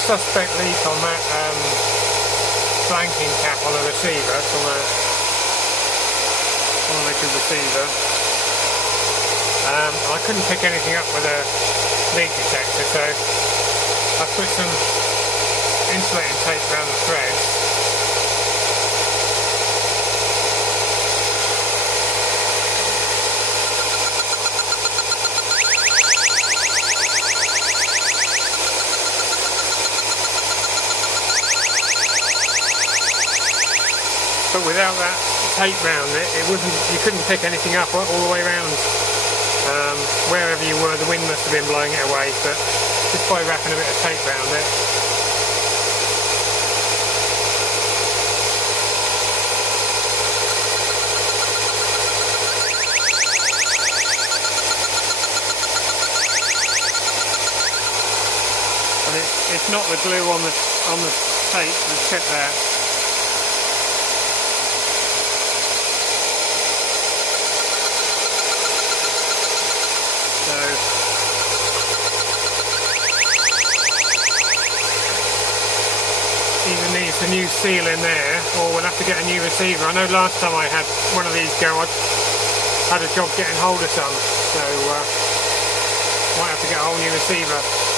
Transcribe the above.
suspect leak on that blanking cap on a receiver from a liquid receiver. I couldn't pick anything up with a leak detector, so I put some insulating tape around the threads. But without that tape round it, you couldn't pick anything up all the way around. Wherever you were, the wind must have been blowing it away, but just by wrapping a bit of tape round it. And it's not the glue on the tape, the tip there. Either needs a new seal in there, or we'll have to get a new receiver. I know last time I had one of these go, I had a job getting hold of some, so might have to get a whole new receiver.